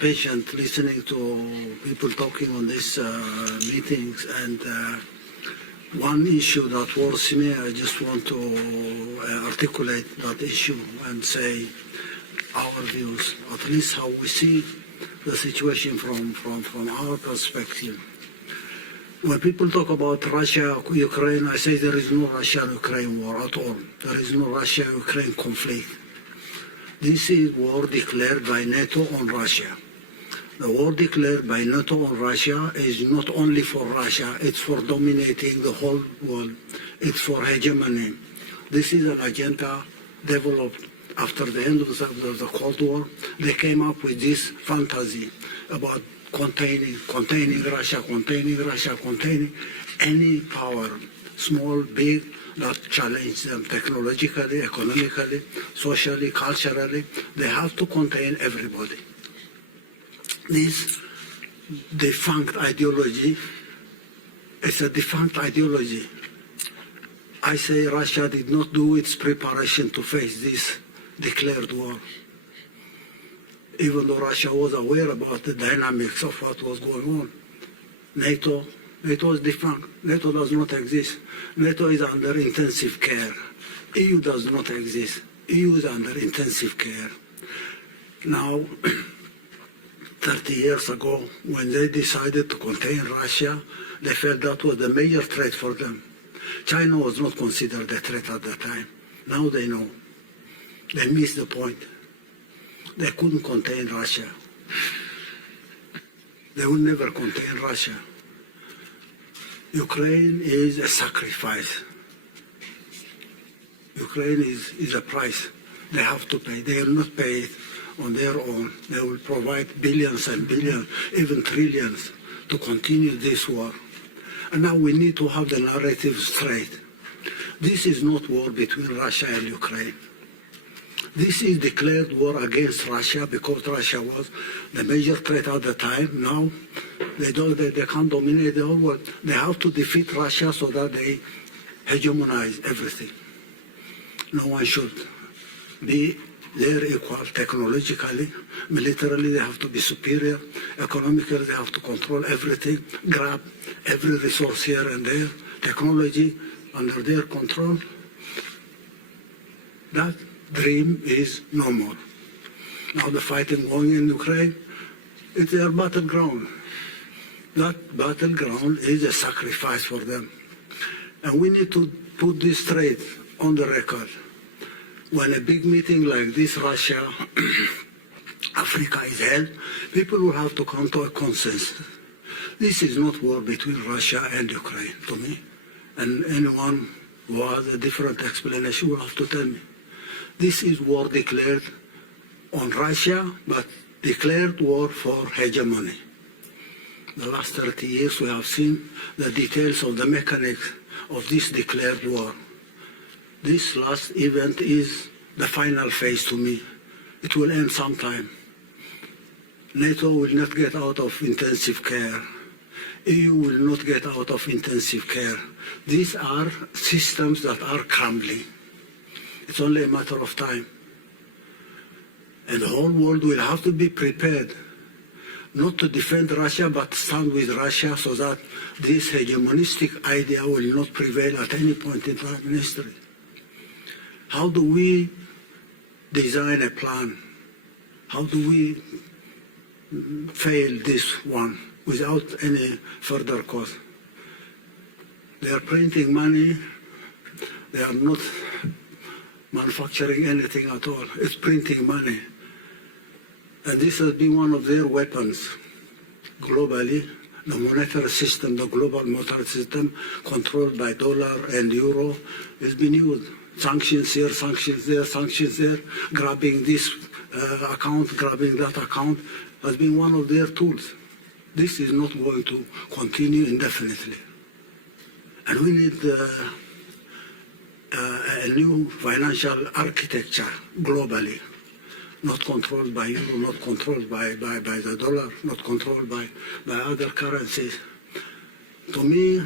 patient listening to people talking on these meetings, and one issue that worries me, I just want to articulate that issue and say our views, at least how we see the situation from our perspective. When people talk about Russia, Ukraine, I say there is no Russia-Ukraine war at all. There is no Russia-Ukraine conflict. This is war declared by NATO on Russia. The war declared by NATO on Russia is not only for Russia, it's for dominating the whole world. It's for hegemony. This is an agenda developed after the end of the Cold War. They came up with this fantasy about containing Russia, containing any power, small, big, that challenge them technologically, economically, socially, culturally. They have to contain everybody. This defunct ideology is a defunct ideology. I say Russia did not do its preparation to face this declared war. Even though Russia was aware about the dynamics of what was going on. NATO is defunct. NATO does not exist. NATO is under intensive care. EU does not exist. EU is under intensive care. Now, 30 years ago, when they decided to contain Russia, they felt that was the major threat for them. China was not considered a threat at that time. Now they know. They missed the point. They couldn't contain Russia. They will never contain Russia. Ukraine is a sacrifice. Ukraine is a price they have to pay. They will not pay it on their own. They will provide billions and billions, even trillions, to continue this war. And now we need to have the narrative straight. This is not war between Russia and Ukraine. This is declared war against Russia because Russia was the major threat at the time. Now they can't dominate the whole world. They have to defeat Russia so that they hegemonize everything. No one should be their equal technologically, militarily they have to be superior, economically they have to control everything, grab every resource here and there, technology under their control. That dream is no more. Now the fighting going in Ukraine, it's their battleground. That battleground is a sacrifice for them. And we need to put this straight on the record. When a big meeting like this, Russia, Africa is held, people will have to come to a consensus. This is not war between Russia and Ukraine, to me. And anyone who has a different explanation will have to tell me. This is war declared on Russia, but declared war for hegemony. The last 30 years we have seen the details of the mechanics of this declared war. This last event is the final phase to me. It will end sometime. NATO will not get out of intensive care. EU will not get out of intensive care. These are systems that are crumbling. It's only a matter of time. And the whole world will have to be prepared, not to defend Russia, but stand with Russia so that this hegemonistic idea will not prevail at any point in time in history. How do we design a plan? How do we fail this one without any further cause? They are printing money. They are not manufacturing anything at all. It's printing money. And this has been one of their weapons globally. The monetary system, the global monetary system, controlled by dollar and euro, has been used. Sanctions here, sanctions there, sanctions there, grabbing this account, grabbing that account, has been one of their tools. This is not going to continue indefinitely. And we need a new financial architecture globally, not controlled by euro, not controlled by the dollar, not controlled by other currencies. To me,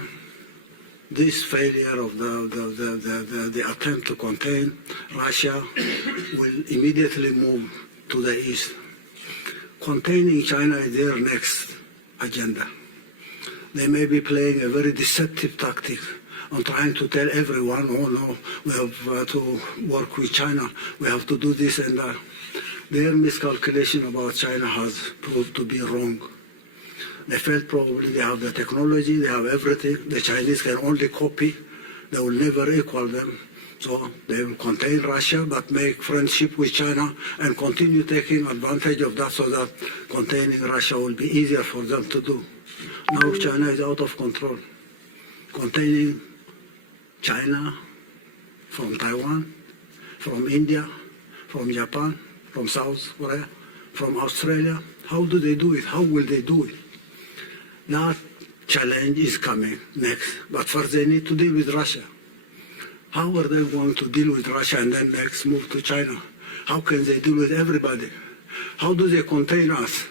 this failure of the attempt to contain Russia will immediately move to the east. containing China is their next agenda. They may be playing a very deceptive tactic on trying to tell everyone, oh no, we have to work with China, we have to do this and that. Their miscalculation about China has proved to be wrong. They felt probably they have the technology, they have everything, the Chinese can only copy, they will never equal them. So they will contain Russia but make friendship with China and continue taking advantage of that so that containing Russia will be easier for them to do. Now China is out of control. Containing China from Taiwan, from India, from Japan, from South Korea, from Australia. How do they do it? How will they do it? That challenge is coming next. But first they need to deal with Russia. How are they going to deal with Russia and then next move to China? How can they deal with everybody? How do they contain us?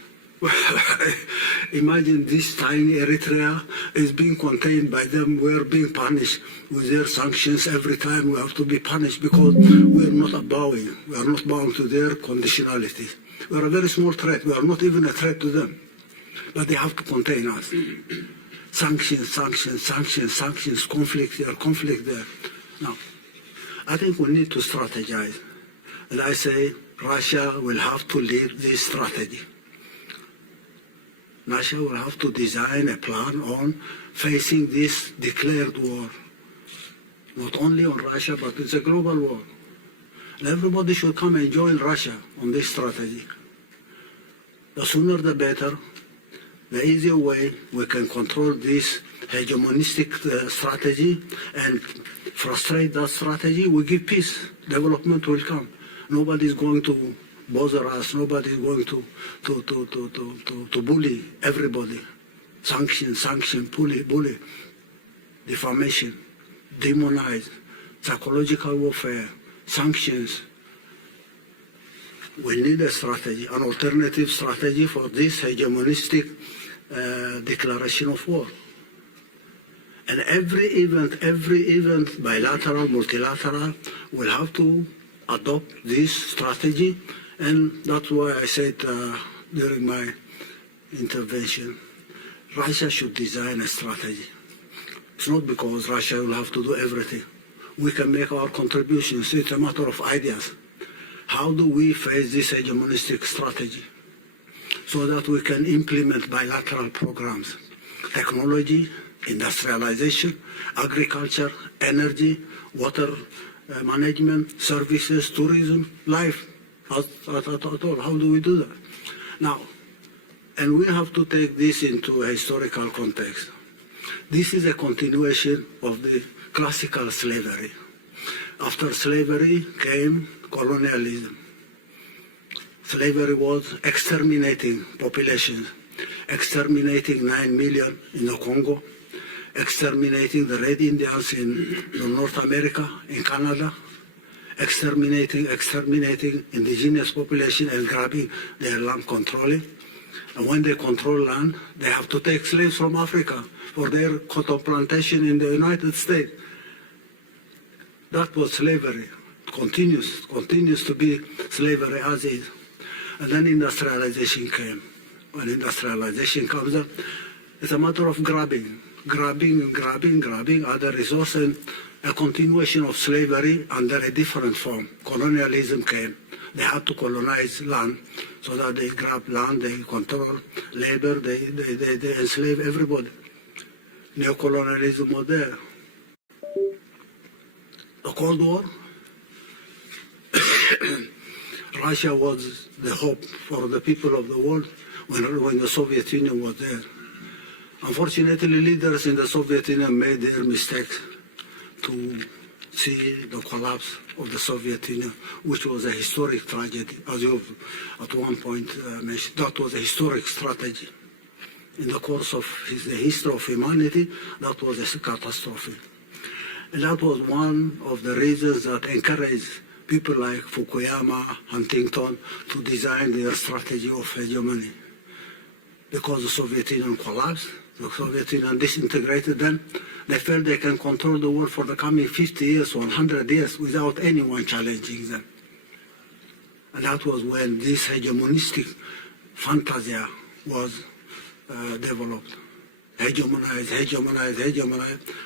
Imagine this tiny Eritrea is being contained by them. We're being punished with their sanctions every time. We have to be punished because we're not bowing. We are not bowing to their conditionalities. We are a very small threat. We are not even a threat to them. But they have to contain us. Sanctions, sanctions, sanctions, sanctions, conflict here, conflict there. Now, I think we need to strategize. And I say Russia will have to lead this strategy. Russia will have to design a plan on facing this declared war. Not only on Russia, but it's a global war. And everybody should come and join Russia on this strategy. The sooner the better. The easier way we can control this hegemonistic strategy and frustrate that strategy, we give peace. Development will come. Nobody is going to bother us. Nobody is going to bully everybody. Sanction, sanction, bully, defamation, demonize, psychological warfare, sanctions. We need a strategy, an alternative strategy for this hegemonistic declaration of war. And every event, bilateral, multilateral, will have to adopt this strategy. And that's why I said during my intervention, Russia should design a strategy. It's not because Russia will have to do everything. We can make our contributions. It's a matter of ideas. How do we face this hegemonistic strategy so that we can implement bilateral programs, technology, industrialization, agriculture, energy, water management, services, tourism, life, at all. How do we do that? Now, and we have to take this into a historical context. This is a continuation of the classical slavery. After slavery came colonialism. Slavery was exterminating populations, exterminating 9 million in the Congo, exterminating the Red Indians in North America, in Canada, exterminating indigenous population and grabbing their land, controlling. And when they control land, they have to take slaves from Africa for their cotton plantation in the United States. That was slavery. Continues to be slavery as is. And then industrialization came. When industrialization comes up, it's a matter of grabbing other resources, and a continuation of slavery under a different form. Colonialism came. They had to colonize land so that they grab land, they control labor, they enslave everybody. Neocolonialism was there. The Cold War, Russia was the hope for the people of the world when the Soviet Union was there. Unfortunately, leaders in the Soviet Union made their mistakes to see the collapse of the Soviet Union, which was a historic tragedy, as you at one point mentioned. That was a historic strategy. In the course of the history of humanity, that was a catastrophe. And that was one of the reasons that encouraged people like Fukuyama, Huntington, to design their strategy of hegemony. Because the Soviet Union collapsed, the Soviet Union disintegrated, then they felt they can control the world for the coming 50 years or 100 years without anyone challenging them. And that was when this hegemonistic fantasia was developed. Hegemonize.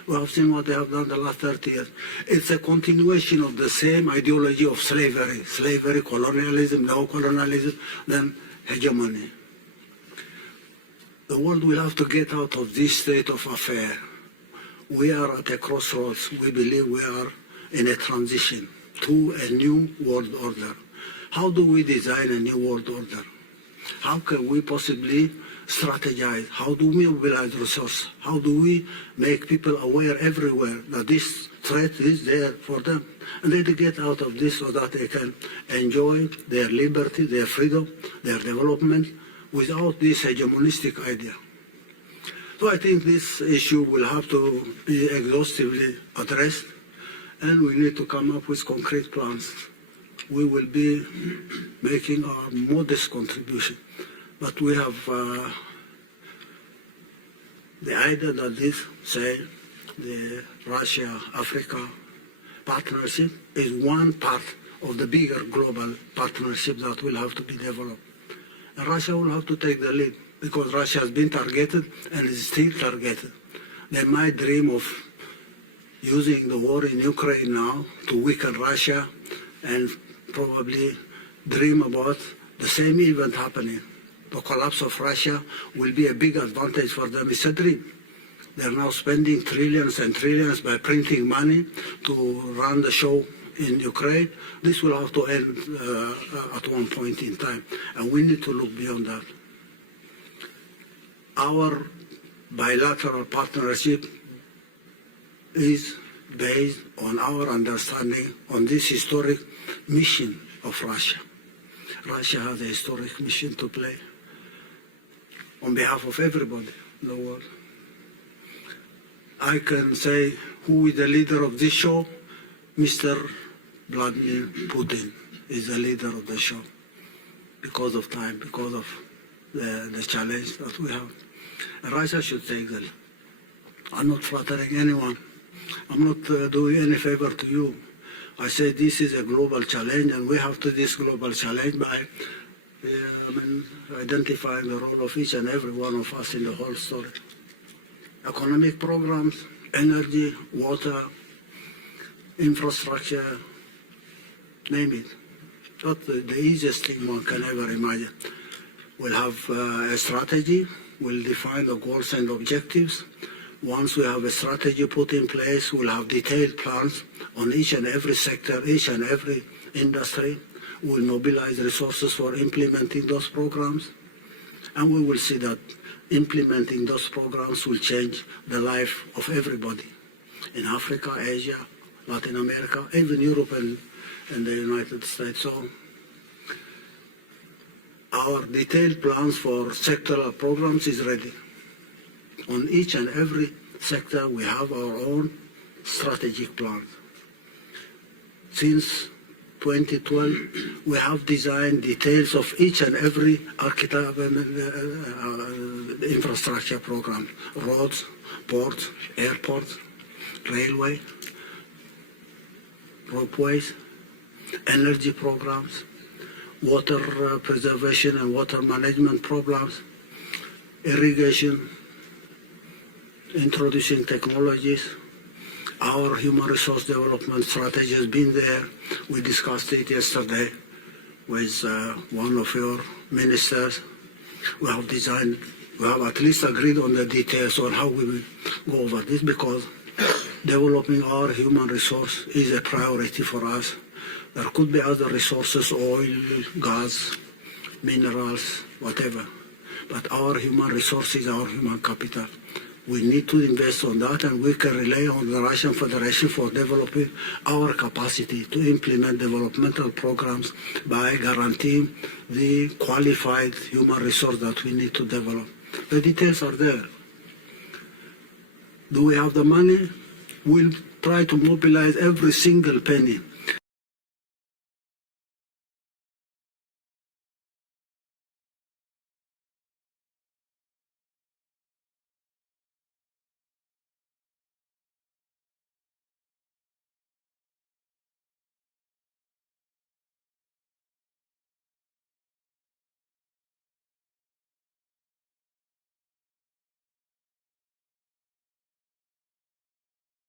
We have seen what they have done the last 30 years. It's a continuation of the same ideology of slavery, colonialism, neo-colonialism, then hegemony. The world will have to get out of this state of affair. We are at a crossroads. We believe we are in a transition to a new world order. How do we design a new world order? How can we possibly strategize? How do we mobilize resources? How do we make people aware everywhere that this threat is there for them? And then to get out of this so that they can enjoy their liberty, their freedom, their development without this hegemonistic idea. So I think this issue will have to be exhaustively addressed, and we need to come up with concrete plans. We will be making our modest contribution, but we have the idea that this, say, the Russia-Africa partnership is one part of the bigger global partnership that will have to be developed. And Russia will have to take the lead, because Russia has been targeted and is still targeted. They might dream of using the war in Ukraine now to weaken Russia and probably dream about the same event happening. The collapse of Russia will be a big advantage for them. It's a dream. They're now spending trillions and trillions by printing money to run the show in Ukraine. This will have to end at one point in time, and we need to look beyond that. Our bilateral partnership is based on our understanding on this historic mission of Russia. Russia has a historic mission to play on behalf of everybody in the world. I can say who is the leader of this show. Mr. Vladimir Putin is the leader of the show because of time, because of the challenge that we have. And Russia should take the lead. I'm not flattering anyone. I'm not doing any favor to you. I say this is a global challenge, and we have to this global challenge by identifying the role of each and every one of us in the whole story. Economic programs, energy, water, infrastructure, name it. That's the easiest thing one can ever imagine. We'll have a strategy, we'll define the goals and objectives. Once we have a strategy put in place, we'll have detailed plans on each and every sector, each and every industry. We'll mobilize resources for implementing those programs, and we will see that implementing those programs will change the life of everybody in Africa, Asia, Latin America, even Europe and the United States. So our detailed plans for sectoral programs is ready. On each and every sector, we have our own strategic plans. Since 2012, we have designed details of each and every infrastructure program: roads, ports, airports, railway, ropeways, energy programs, water preservation and water management programs, irrigation, introducing technologies. Our human resource development strategy has been there. We discussed it yesterday with one of your ministers. We have at least agreed on the details on how we will go over this, because developing our human resource is a priority for us. There could be other resources, oil, gas, minerals, whatever. But our human resource is our human capital. We need to invest on that, and we can rely on the Russian Federation for developing our capacity to implement developmental programs by guaranteeing the qualified human resource that we need to develop. The details are there. Do we have the money? We'll try to mobilize every single penny